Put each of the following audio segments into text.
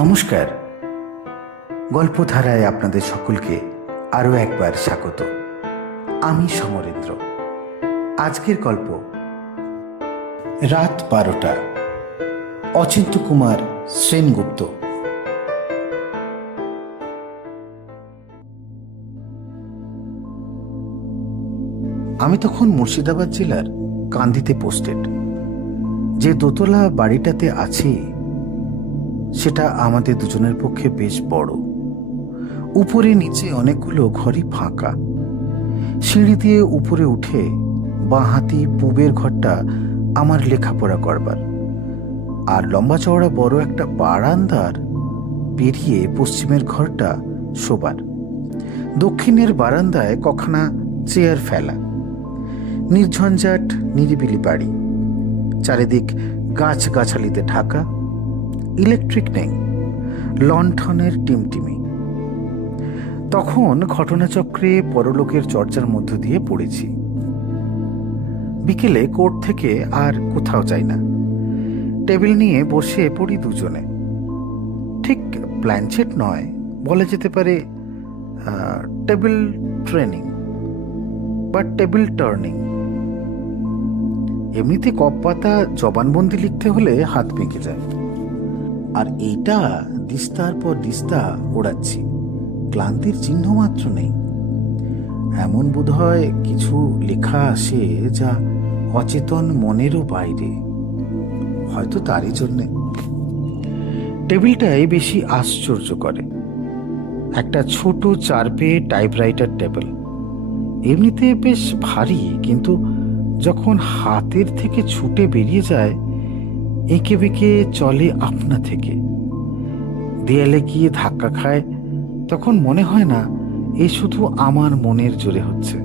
নমস্কার। গল্পধারায় আপনাদের সকলকে আরও একবার স্বাগত। আমি সমরেন্দ্র। আজকের গল্প রাত 12টা, অচিন্ত কুমার সেনগুপ্ত। আমি তখন মুর্শিদাবাদ জেলার কান্দিতে পোস্টেড। যে দোতলা বাড়িটাতে আছি সেটা আমাদের দুজনের পক্ষে বেশ বড়। উপরে নিচে অনেকগুলো ঘরই ফাঁকা। সিঁড়ি দিয়ে উপরে উঠে বাঁহাতি পূবের ঘরটা আমার লেখাপড়া করবার, আর লম্বা চওড়া বড় একটা বারান্দার পেরিয়ে পশ্চিমের ঘরটা শোবার। দক্ষিণের বারান্দায় কখানা চেয়ার ফেলা। নির্ঝঞ্ঝাট নিরিবিলি বাড়ি, চারিদিক গাছগাছালিতে ঢাকা। ইলেকট্রিক নেই, লণ্ঠনের টিমটিমি। তখন ঘটনাচক্রে পরলোকের চর্চার মধ্য দিয়ে পড়েছি। বিকেলে কোর্ট থেকে আর কোথাও যাই না। টেবিল নিয়ে বসে পড়ি দুজনে। ঠিক প্ল্যানচেট নয়, বলা যেতে পারে টেবিল ট্রেনিং বা টেবিল টার্নিং। এমনিতে কপ পাতা জবানবন্দি লিখতে হলে হাত পেকে যায়, আর এইটা দিস্তার পর দিস্তা ওড়াচ্ছি, ক্লান্তির চিহ্ন মাত্র নেই। এমন বোধহয় কিছু লেখা আসে যা অচেতন মনেরও বাইরে, হয়তো তারই জন্যে। টেবিলটাই বেশি আশ্চর্য করে। একটা ছোট 4 পেয়ে টাইপরাইটার টেবিল। এমনিতে বেশ ভারী, কিন্তু যখন হাতের থেকে ছুটে বেরিয়ে যায় এঁকে বেঁকে চলে আপনা থেকে, দেয়ালে গিয়ে ধাক্কা খায়, তখন মনে হয় না এ শুধু আমার মনের জোরে হচ্ছে।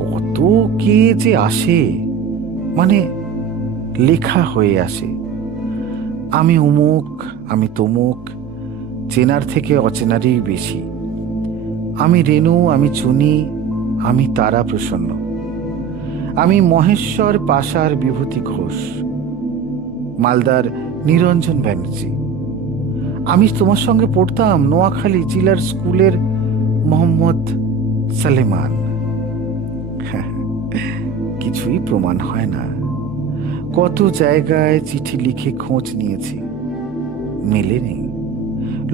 কত কে যে আসে, মানে লেখা হয়ে আসে। আমি অমুক, আমি তমুক, চেনার থেকে অচেনারই বেশি। আমি রেণু, আমি চুনি, আমি তারা প্রসন্ন, আমি মহেশ্বর পাশার বিভূতি ঘোষ, মালদার নিরঞ্জন ব্যানার্জি। আমি তোমার সঙ্গে পড়তাম নোয়াখালী জেলার স্কুলের মোহাম্মদ সালেমান। কিছুই প্রমাণ হয় না। কত জায়গায় চিঠি লিখে খোঁজ নিয়েছি, মেলেনি।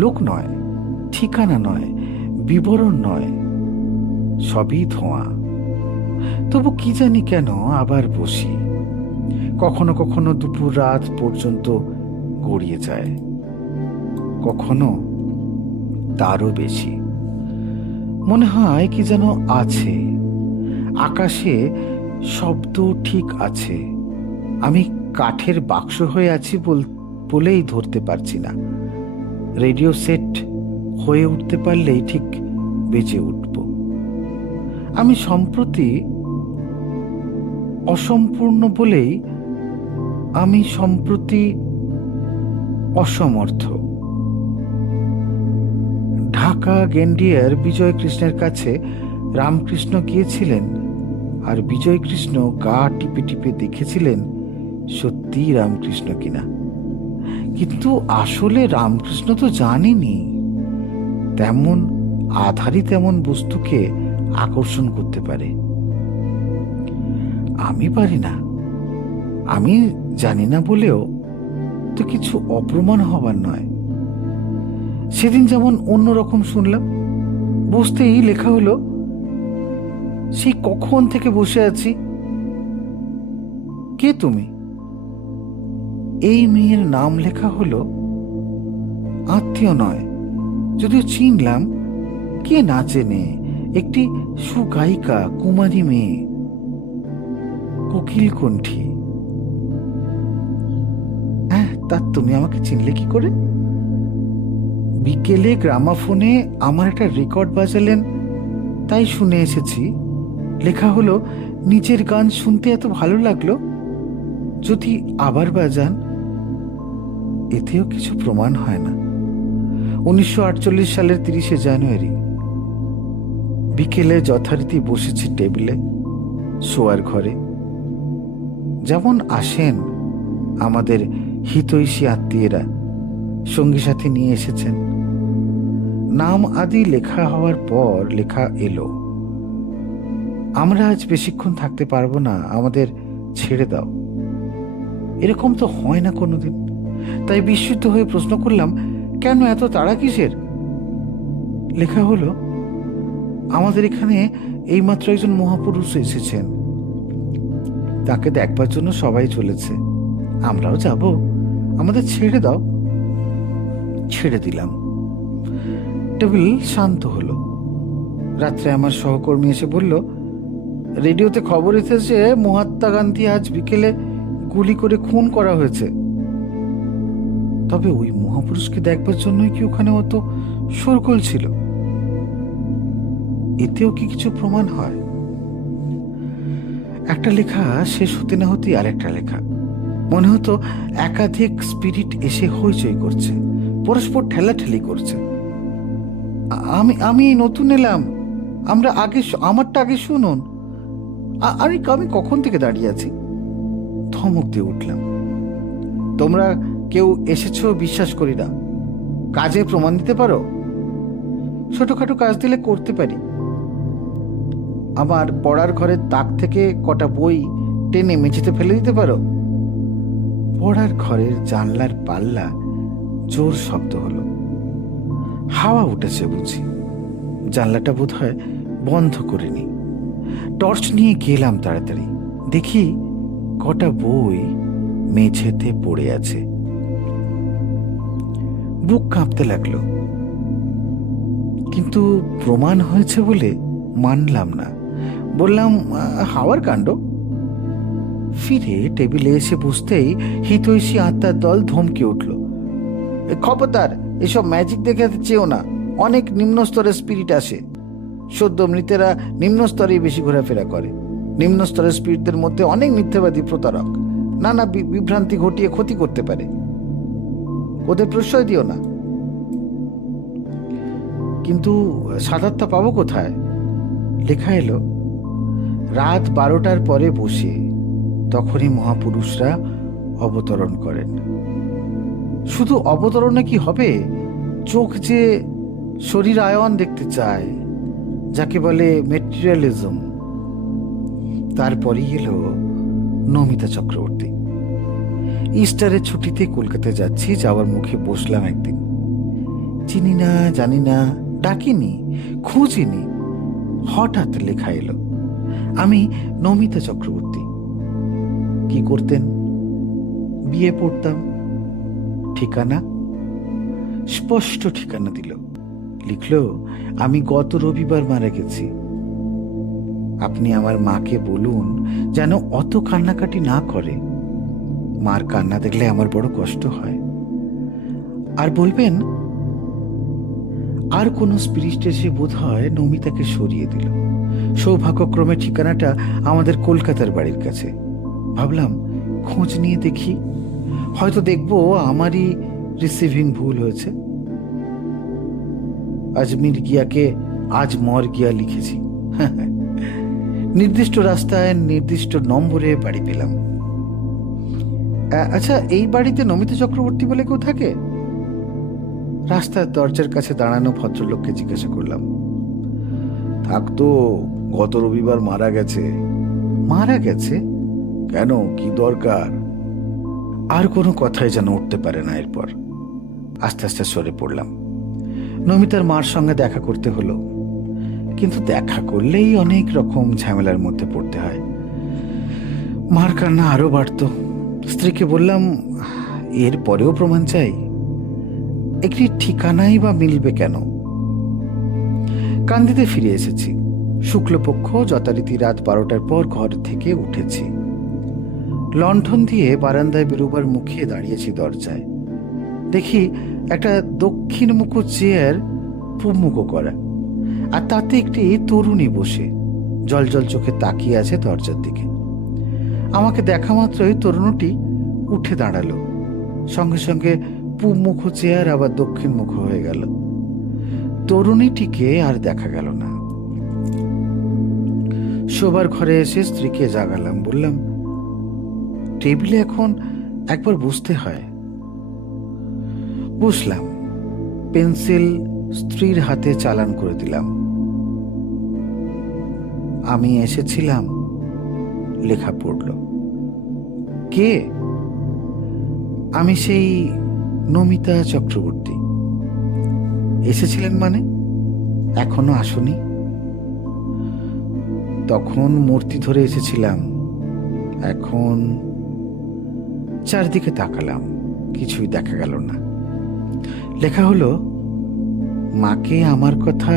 লোক নয়, ঠিকানা নয়, বিবরণ নয়, সবই ধোঁয়া। তবু কি জানি কেন আবার বসি। কখনো কখনো দুপুর রাত পর্যন্ত গড়িয়ে যায়, কখনো তারও বেশি। মনে হয় কি যেন আছে, আকাশে শব্দ ঠিক আছে। আমি কাঠের বাক্স হয়ে আছি বলেই ধরতে পারছি না। রেডিও সেট হয়ে উঠতে পারলেই ঠিক বেঁচে উঠব। আমি সম্প্রতি অসম্পূর্ণ বলেই আমি সম্প্রতি অসমর্থ। ঢাকা গেন্ডিয়ার বিজয় কৃষ্ণের কাছে রামকৃষ্ণ গিয়েছিলেন, আর বিজয় কৃষ্ণ গা টিপে টিপে দেখেছিলেন সত্যি রামকৃষ্ণ কিনা। কিন্তু আসলে রামকৃষ্ণ তো জানেনি তেমন আধারই তেমন বস্তুকে আকর্ষণ করতে পারে। আমি পারি না। আমি জানি না বলেও তো কিছু অপ্রমাণ হবার নয়। সেদিন যেমন অন্যরকম শুনলাম, বসতেই লেখা হলো, সেই কখন থেকে বসে আছি। কে তুমি? এই মেয়ের নাম লেখা হলো। আত্মীয় নয়, যদিও চিনলাম। কে না চেনে একটি সুগায়িকা, কুমারী মেয়ে, কোকিল কণ্ঠী। হ্যাঁ, তা তুমি আমাকে চিনলে কি করে? বিকেলে গ্রামাফোনে আমার একটা রেকর্ড বাজালেন, তাই শুনে এসেছি। লেখা হলো, নিজের গান শুনতে এত ভালো লাগলো, যদি আবার বাজান। এতেও কিছু প্রমাণ হয় না। 1948 সালের 30শে জানুয়ারি বিকেলে যথারীতি বসেছি টেবিলে, শোয়ার ঘরে। যেমন আসেন আমাদের হিতৈষী আত্মীয়রা, সঙ্গী সাথী নিয়ে এসেছেন। নাম আদি লেখা হওয়ার পর লেখা এলো, আমরা আজ বেশিক্ষণ থাকতে পারবো না, আমাদের ছেড়ে দাও। এরকম তো হয় না কোনোদিন। তাই বিস্মিত হয়ে প্রশ্ন করলাম, কেন এত তাড়া কিসের? লেখা হলো, আমাদের এখানে এইমাত্র একজন মহাপুরুষ এসেছেন, তাকে দেখবার জন্য সবাই চলেছে, আমরাও যাব, আমাদের ছেড়ে দাও। ছেড়ে দিলাম। টেবিল শান্ত হলো। রাত্রে আমার সহকর্মী এসে বলল, রেডিওতে খবর এসেছে মহাত্মা গান্ধী আজ বিকেলে গুলি করে খুন করা হয়েছে। তবে ওই মহাপুরুষকে দেখবার জন্যই কি ওখানে অত শোরগোল ছিল? এতেও কি কিছু প্রমাণ হয়? একটা লেখা শেষ হতে না হতেই আরেকটা লেখা। মনে হতো একাধিক স্পিরিট এসে হইচই করছে, পরস্পর ঠেলাঠেলি করছে। আমি নতুন এলাম, আমরা আগে, আমারটা আগে শুনুন। আমি কখন থেকে দাঁড়িয়ে আছি? ধমক দিয়ে উঠলাম, তোমরা কেউ এসেছো বিশ্বাস করি না, কাজে প্রমাণ দিতে পারো? ছোটখাটো কাজ দিলে করতে পারি। আমার পড়ার ঘরের তাক থেকে কটা বই টেনে মেঝেতে ফেলে দিতে পারো? পড়ার ঘরের জানলার পাল্লা জোর শব্দ হলো। হাওয়া উঠেছে বুঝি। জানলাটা বোধ হয় বন্ধ করিনি। টর্চ নিয়ে গেলাম তাড়াতাড়ি। দেখি কটা বই মেঝেতে পড়ে আছে। বুক কাঁপতে লাগলো, কিন্তু প্রমাণ হয়েছে বলে মানলাম না। বললাম, হাওয়ার কাণ্ড। ফিরে টেবিলে এসে বসতেই হিতৈষী আত্মার দল ধমকে উঠল, খবরদার, এসব ম্যাজিক দেখে চেয়েও না, অনেক নিম্ন স্তরের স্পিরিট আসে। সদ্য মৃতেরা নিম্ন স্তরেই বেশি ঘোরাফেরা করে। নিম্ন স্তরের স্পিরিটদের মধ্যে অনেক মিথ্যাবাদী, প্রতারক, নানা বিভ্রান্তি ঘটিয়ে ক্ষতি করতে পারে, ওদের প্রশ্রয় দিও না। কিন্তু সাদাত্তা পাবো কোথায়? লেখা এলো, রাত 12টার পরে বসে তখনই মহাপুরুষরা অবতরণ করেন। শুধু অবতরণে কি হবে? চোখ যে শরীর আয়ন দেখতে চায়, যাকে বলে মেটেরিয়ালিজম। তারপরেই এলো নমিতা চক্রবর্তী। ইস্টারের ছুটিতে কলকাতায় যাচ্ছি, যাওয়ার মুখে বসলাম একদিন। চিনি না, জানি না, ডাকিনি, খুঁজিনি। হঠাৎ লেখা এলো, আমি নমিতা চক্রবর্তী। কি করতেন? বিয়ে পড়তাম। ঠিকানা? স্পষ্ট ঠিকানা দিল। লিখলো, আমি গত রবিবার মারা গেছি। আপনি আমার মাকে বলুন যেন অত কান্নাকাটি না করে। মার কান্না দেখলে আমার বড় কষ্ট হয়। আর বলবেন, আর কোন স্পিরিট এসে বোধ হয় নমিতাকে সরিয়ে দিল। সৌভাগ্যক্রমে ঠিকানাটা আমাদের কলকাতার বাড়ির কাছে। ভাবলাম খোঁজ নিয়ে দেখি, হয়তো দেখবো আমারই রিসিভিং ভুল হয়েছে। আজমির গিয়াকে আজ মর গিয়া লিখেছি। নির্দিষ্ট রাস্তায় নির্দিষ্ট নম্বরে বাড়ি পেলাম। আচ্ছা, এই বাড়িতে নমিতা চক্রবর্তী বলে কেউ থাকে? রাস্তার দরজার কাছে দাঁড়ানো ভদ্রলোককে জিজ্ঞাসা করলাম। থাকতো, গত রবিবার মারা গেছে। মারা গেছে? কেন, কি দরকার? আর কোনো কথাই যেন উঠতে পারে না। এরপর আস্তে আস্তে সরে পড়লাম। নমিতার মার সঙ্গে দেখা করতে হলো, কিন্তু দেখা করলেই অনেক রকম ঝামেলার মধ্যে পড়তে হয়। মার কান্না আরো বাড়তো। স্ত্রীকে বললাম, এর পরেও প্রমাণ চাই, একটি ঠিকানাই বা মিলবে কেন? কান্দিতে ফিরে এসেছি। শুক্লপক্ষ, যথারীতি রাত 12টার পর ঘর থেকে উঠেছি। লণ্ঠন দিয়ে বারান্দায় বেরোবার মুখে দাঁড়িয়েছি দরজায়। দেখি একটা দক্ষিণমুখো চেয়ার পূবমুখো করা, আর তাতে একটি তরুণী বসে জলজল চোখে তাকিয়ে আছে দরজার দিকে। আমাকে দেখা মাত্রই তরুণীটি উঠে দাঁড়ালো। সঙ্গে সঙ্গে পূবমুখো চেয়ার আবার দক্ষিণমুখো হয়ে গেল। তরুণীটিকে আর দেখা গেল না। শোবার ঘরে এসে স্ত্রীকে জাগালাম। বললাম, টেবিলে এখন একবার বসতে হয়। বসলাম, পেন্সিল স্ত্রীর হাতে চালান করে দিলাম। আমি এসেছিলাম, লেখা পড়ল। কে? আমি সেই নমিতা চক্রবর্তী। এসেছিলেন মানে? এখনো আসনি? তখন মূর্তি ধরে এসেছিলাম, এখন চারদিকে তাকালাম, কিছুই দেখা গেল না। লেখা হলো, মাকে আমার কথা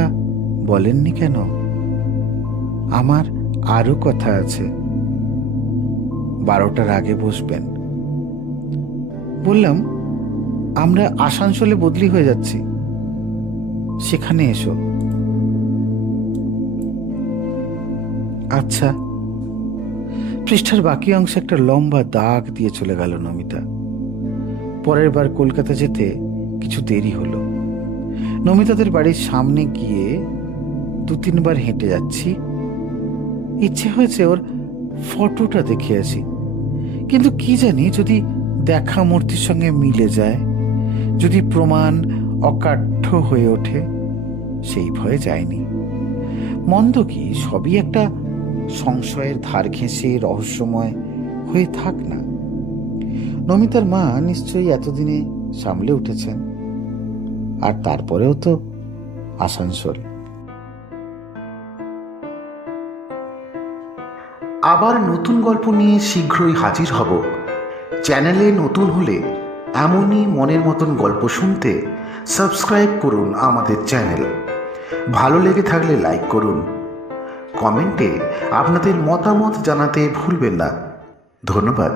বলেননি কেন? আমার আরো কথা আছে, 12টার আগে বসবেন। বললাম, আমরা আসানসোলে বদলি হয়ে যাচ্ছি, সেখানে এসো। আচ্ছা। পৃষ্ঠার বাকি অংশে একটা লম্বা দাগ দিয়ে চলে গেল নমিতা। পরের বার কলকাতা যেতে কিছু দেরি হলো। নমিতাদের বাড়ির সামনে গিয়ে 2-3 বার হেঁটে যাচ্ছি। ইচ্ছে হয়েছে ওর ফটোটা দেখে আসি, কিন্তু কি জানি যদি দেখা মূর্তির সঙ্গে মিলে যায়, যদি প্রমাণ অকাঠ্য হয়ে ওঠে, সেই ভয়ে যায়নি। মন্দ কি, সবই একটা সংশয়ের ধার ঘেঁষে রহস্যময় হয়ে থাক না। নমিতার মা নিশ্চয়ই এতদিনে সামলে উঠেছেন, আর তারপরেও তো আসানসোল। আবার নতুন গল্প নিয়ে শীঘ্রই হাজির হব। চ্যানেলে নতুন হলে এমনই মনের মতন গল্প শুনতে সাবস্ক্রাইব করুন আমাদের চ্যানেল। ভালো লেগে থাকলে লাইক করুন, কমেন্টে আপনাদের মতামত জানাতে ভুলবেন না। ধন্যবাদ।